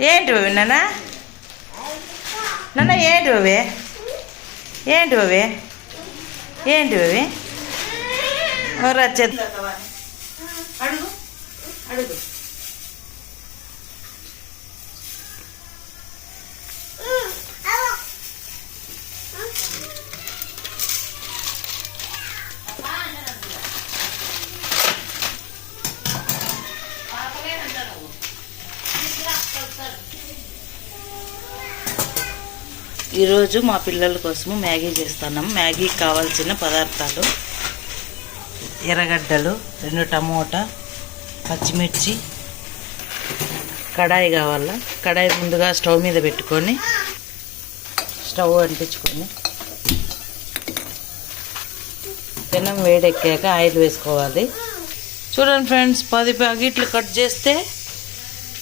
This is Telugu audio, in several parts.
ఏంటి బాబు నాన్న? నాన్న ఏంటి బాబు? ఏంటి బాబు? ఏంటి బాబు? రచ్చ. అడుగు. అడుగు. ఈరోజు మా పిల్లల కోసము మ్యాగీ చేస్తున్నాం. మ్యాగీకి కావాల్సిన పదార్థాలు ఎర్రగడ్డలు రెండు టమోటా పచ్చిమిర్చి కడాయి కావాలా? కడాయి ముందుగా స్టవ్ మీద పెట్టుకొని స్టవ్ అంటించుకొని పెనం వేడెక్కాక ఆయిల్ వేసుకోవాలి. చూడండి ఫ్రెండ్స్ పది ప్యాకెట్లు కట్ చేస్తే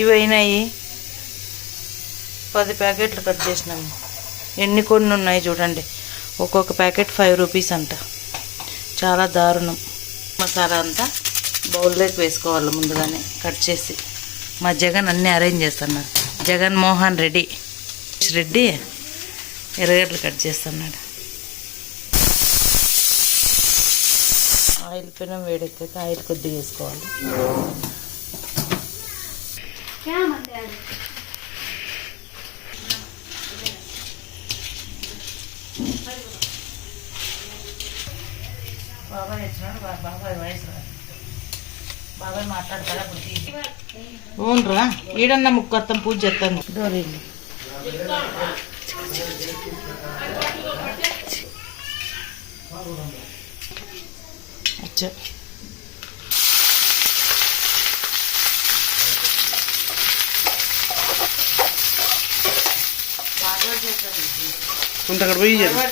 ఇవి అయినాయి. పది ప్యాకెట్లు కట్ చేసినాము. ఎన్ని కొన్ని ఉన్నాయి చూడండి. ఒక్కొక్క ప్యాకెట్ ఫైవ్ రూపీస్ అంట. చాలా దారుణం. మసాలా అంతా బౌల్లోకి వేసుకోవాలి ముందుగానే కట్ చేసి. మా జగన్ అన్నీ అరేంజ్ చేస్తున్నాడు. జగన్ మోహన్ రెడ్డి. రెడ్డి ఎర్రగడ్డలు కట్ చేస్తున్నాడు. ఆయిల్ పెనం వేడెక్కాక ఆయిల్ కొద్దిగా వేసుకోవాలి. బాబాయ్ వచ్చినాడు బాబాయ్ వయసు. బాబాయ్ మాట్లాడతారా ఇప్పుడు అవునరా ఈడన్న ముక్కత్తం పూజ చేస్తాను. డోరీలు అచ్చా. కొంత అక్కడ పోయి చేద్దాం.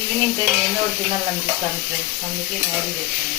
ఈవినింగ్ టైం ఏదో ఒకటి తినాలనిపిస్తాను ఫ్రెండ్స్ అందుకే మ్యాగీ చేస్తాను